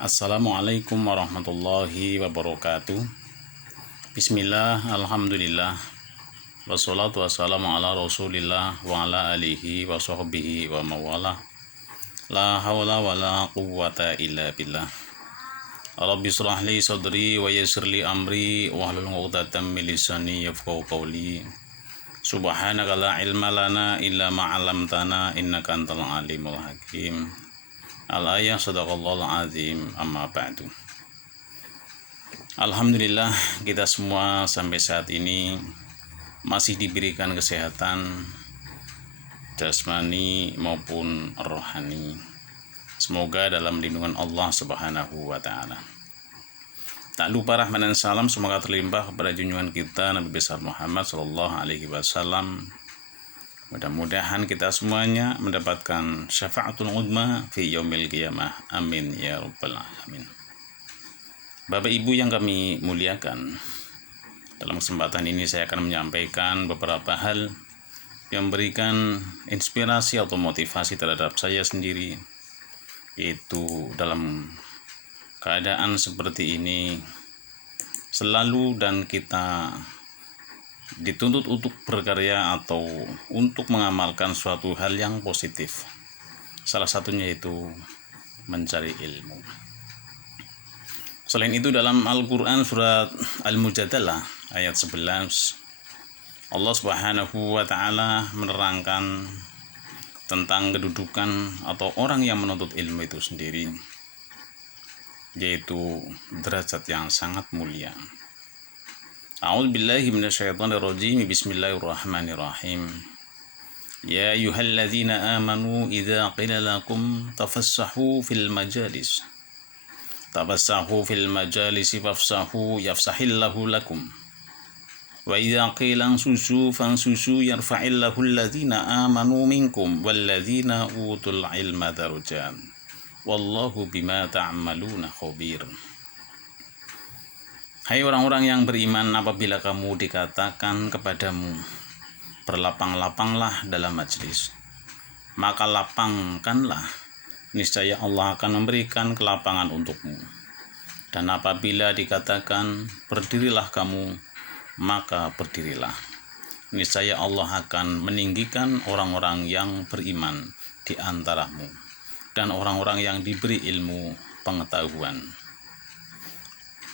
Assalamualaikum warahmatullahi wabarakatuh. Bismillah, alhamdulillah, wassalatu wassalamu ala rasulillah wa ala alihi wa sahbihi wa mawala. La hawla wa la quwwata illa billah. Rabbi shrah li sadri wa yassir li amri wahlul 'uqdatam min lisani yafqahu qawli. Subhanaka la ilma lana illa ma 'allamtana innaka antal alimul hakim. Al-ayah sadaqallahul azim, amma ba'du. Alhamdulillah, kita semua sampai saat ini masih diberikan kesehatan jasmani maupun rohani. Semoga dalam lindungan Allah Subhanahu wa ta'ala. Tak lupa rahmat dan salam semoga terlimpah kepada junjungan kita Nabi besar Muhammad sallallahu alaihi wasallam. Mudah-mudahan kita semuanya mendapatkan syafaatul uzma fi yaumil qiyamah. Amin ya rabbal alamin. Bapak Ibu yang kami muliakan, dalam kesempatan ini saya akan menyampaikan beberapa hal yang memberikan inspirasi atau motivasi terhadap saya sendiri, yaitu dalam keadaan seperti ini selalu dan kita dituntut untuk berkarya atau untuk mengamalkan suatu hal yang positif. Salah satunya itu mencari ilmu. Selain itu dalam Al-Quran surat Al-Mujadalah ayat 11, Allah Subhanahu wa ta'ala menerangkan tentang kedudukan atau orang yang menuntut ilmu itu sendiri, yaitu derajat yang sangat mulia. A'udzu billahi minasyaitonir rajim. Bismillahirrahmanirrahim. Ya ayyuhalladzina amanu idza qila lakum tafassahu fil majalis fafsahu yafsahillahu lakum wa idza qila ansusu fansusu yarfa'illahu alladzina amanu minkum walladzina utul ilma darajat wallahu bima ta'maluna khabir. Hai orang-orang yang beriman, apabila kamu dikatakan kepadamu, berlapang-lapanglah dalam majlis, maka lapangkanlah, niscaya Allah akan memberikan kelapangan untukmu. Dan apabila dikatakan, berdirilah kamu, maka berdirilah, niscaya Allah akan meninggikan orang-orang yang beriman di antaramu, dan orang-orang yang diberi ilmu pengetahuan.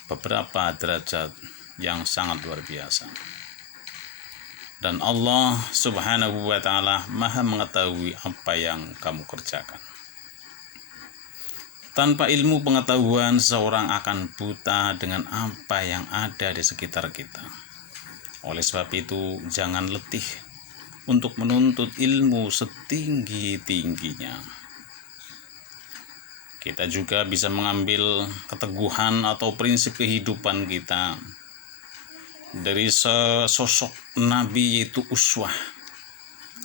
Beberapa derajat yang sangat luar biasa. Dan Allah Subhanahu wa ta'ala maha mengetahui apa yang kamu kerjakan. Tanpa ilmu pengetahuan, seseorang akan buta dengan apa yang ada di sekitar kita. Oleh sebab itu, jangan letih untuk menuntut ilmu setinggi-tingginya. Kita juga bisa mengambil keteguhan atau prinsip kehidupan kita dari sosok Nabi, yaitu uswah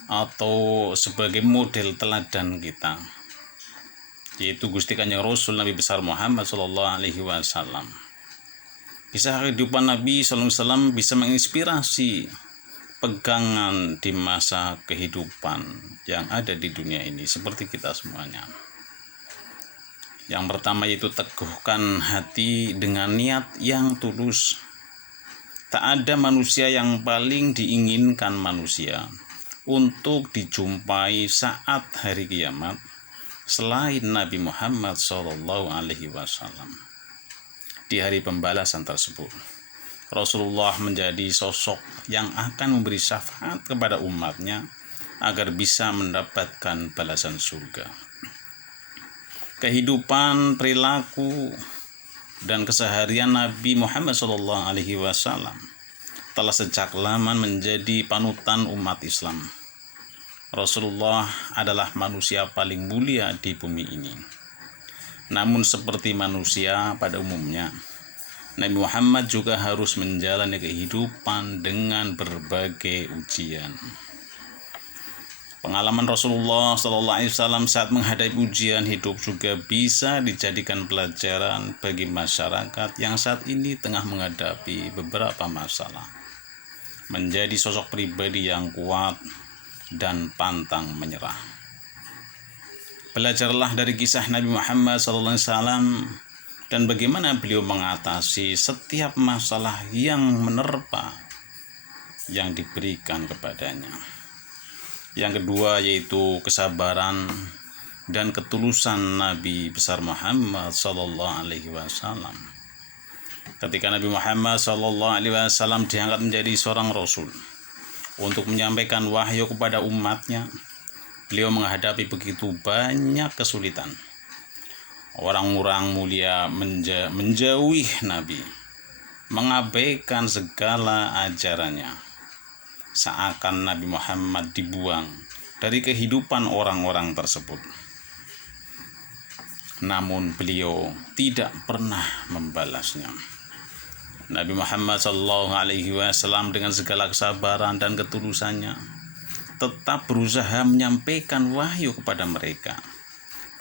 atau sebagai model teladan kita, yaitu Gusti Kanjeng Rasul Nabi besar Muhammad sallallahu alaihi wasallam. Kisah kehidupan Nabi sallallahu alaihi wasallam bisa menginspirasi pegangan di masa kehidupan yang ada di dunia ini seperti kita semuanya. Yang pertama yaitu teguhkan hati dengan niat yang tulus. Tak ada manusia yang paling diinginkan manusia untuk dijumpai saat hari kiamat selain Nabi Muhammad SAW. Di hari pembalasan tersebut, Rasulullah menjadi sosok yang akan memberi syafaat kepada umatnya agar bisa mendapatkan balasan surga. Kehidupan, perilaku, dan keseharian Nabi Muhammad SAW telah sejak lama menjadi panutan umat Islam. Rasulullah adalah manusia paling mulia di bumi ini. Namun seperti manusia pada umumnya, Nabi Muhammad juga harus menjalani kehidupan dengan berbagai ujian. Pengalaman Rasulullah SAW saat menghadapi ujian hidup juga bisa dijadikan pelajaran bagi masyarakat yang saat ini tengah menghadapi beberapa masalah. Menjadi sosok pribadi yang kuat dan pantang menyerah. Belajarlah dari kisah Nabi Muhammad SAW dan bagaimana beliau mengatasi setiap masalah yang menerpa yang diberikan kepadanya. Yang kedua yaitu kesabaran dan ketulusan Nabi besar Muhammad sallallahu alaihi wasallam. Ketika Nabi Muhammad sallallahu alaihi wasallam diangkat menjadi seorang rasul untuk menyampaikan wahyu kepada umatnya, beliau menghadapi begitu banyak kesulitan. Orang-orang mulia menjauhi Nabi, mengabaikan segala ajarannya, seakan Nabi Muhammad dibuang dari kehidupan orang-orang tersebut. Namun beliau tidak pernah membalasnya. Nabi Muhammad SAW dengan segala kesabaran dan ketulusannya tetap berusaha menyampaikan wahyu kepada mereka.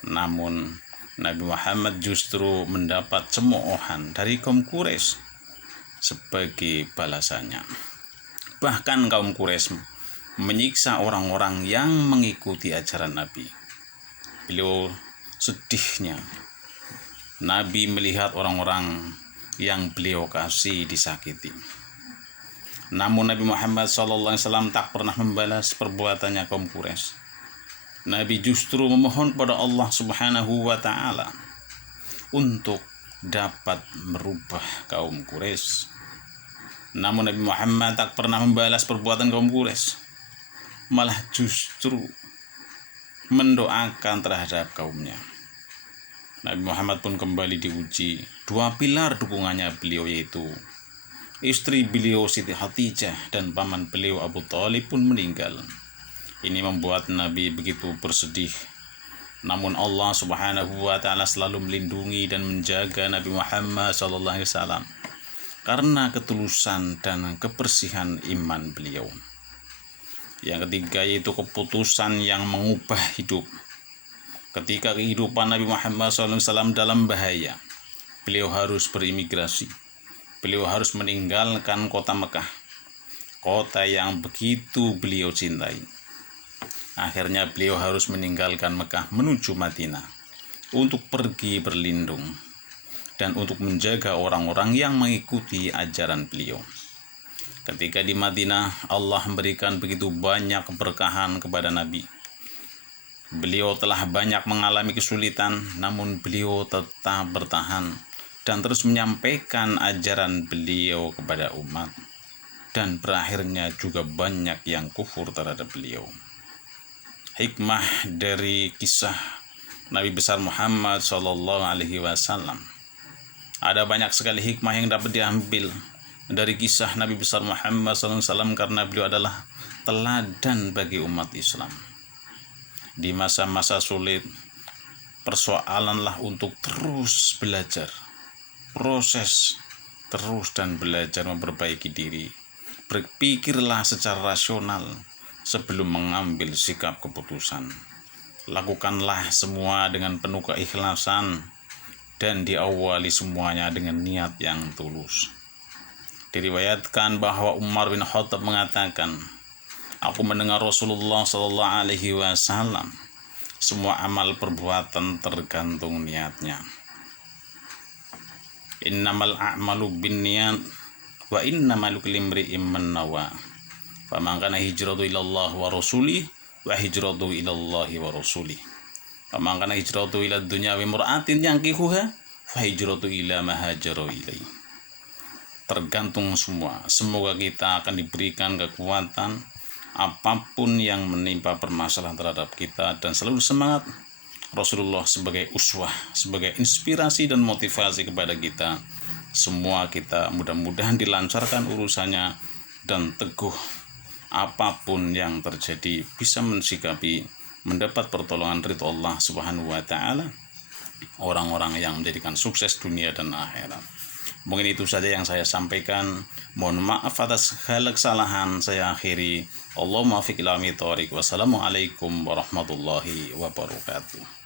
Namun Nabi Muhammad justru mendapat cemoohan dari kaum Quraisy sebagai balasannya. Bahkan kaum Quraisy menyiksa orang-orang yang mengikuti ajaran Nabi. Beliau sedihnya Nabi melihat orang-orang yang beliau kasih disakiti. Namun Nabi Muhammad SAW tak pernah membalas perbuatannya kaum Quraisy. Nabi justru memohon kepada Allah Subhanahu wa Ta'ala untuk dapat merubah kaum Quraisy. Namun Nabi Muhammad tak pernah membalas perbuatan kaum Quraisy, malah justru mendoakan terhadap kaumnya. Nabi Muhammad pun kembali diuji. Dua pilar dukungannya beliau yaitu istri beliau Siti Khadijah dan paman beliau Abu Thalib pun meninggal. Ini membuat Nabi begitu bersedih. Namun Allah Subhanahu wa Ta'ala selalu melindungi dan menjaga Nabi Muhammad SAW karena ketulusan dan kebersihan iman beliau. Yang ketiga yaitu keputusan yang mengubah hidup. Ketika kehidupan Nabi Muhammad SAW dalam bahaya, beliau harus berimigrasi. Beliau harus meninggalkan kota Mekah, kota yang begitu beliau cintai. Akhirnya beliau harus meninggalkan Mekah menuju Madinah untuk pergi berlindung dan untuk menjaga orang-orang yang mengikuti ajaran beliau. Ketika di Madinah, Allah memberikan begitu banyak keberkahan kepada Nabi. Beliau telah banyak mengalami kesulitan, namun beliau tetap bertahan dan terus menyampaikan ajaran beliau kepada umat. Dan berakhirnya juga banyak yang kufur terhadap beliau. Hikmah dari kisah Nabi besar Muhammad SAW. Ada banyak sekali hikmah yang dapat diambil dari kisah Nabi besar Muhammad SAW karena beliau adalah teladan bagi umat Islam. Di masa-masa sulit, persoalanlah untuk terus belajar, proses terus dan belajar memperbaiki diri. Berpikirlah secara rasional sebelum mengambil sikap keputusan. Lakukanlah semua dengan penuh keikhlasan dan diawali semuanya dengan niat yang tulus. Diriwayatkan bahwa Umar bin Khattab mengatakan, aku mendengar Rasulullah SAW, semua amal perbuatan tergantung niatnya. Innamal a'malu binniyat wa innamal likulli imri'in ma nawa. Faman kana hijratu ilallah wa rasulih wa hijratu ilallahi wa rasulih. Faman kana hijratu ila dunya wa imra'atin yankihuha fa hijratu ila ma hajara ilaihi. Tergantung semua. Semoga kita akan diberikan kekuatan apapun yang menimpa permasalahan terhadap kita dan selalu semangat Rasulullah sebagai uswah, sebagai inspirasi dan motivasi kepada kita. Semua kita mudah-mudahan dilancarkan urusannya dan teguh apapun yang terjadi bisa mensikapi mendapat pertolongan ridho Allah Subhanahu wa Ta'ala, orang-orang yang menjadikan sukses dunia dan akhirat. Mungkin itu saja yang saya sampaikan. Mohon maaf atas segala kesalahan. Saya akhiri. Allahumma fiq ila thoriq. Wassalamualaikum warahmatullahi wabarakatuh.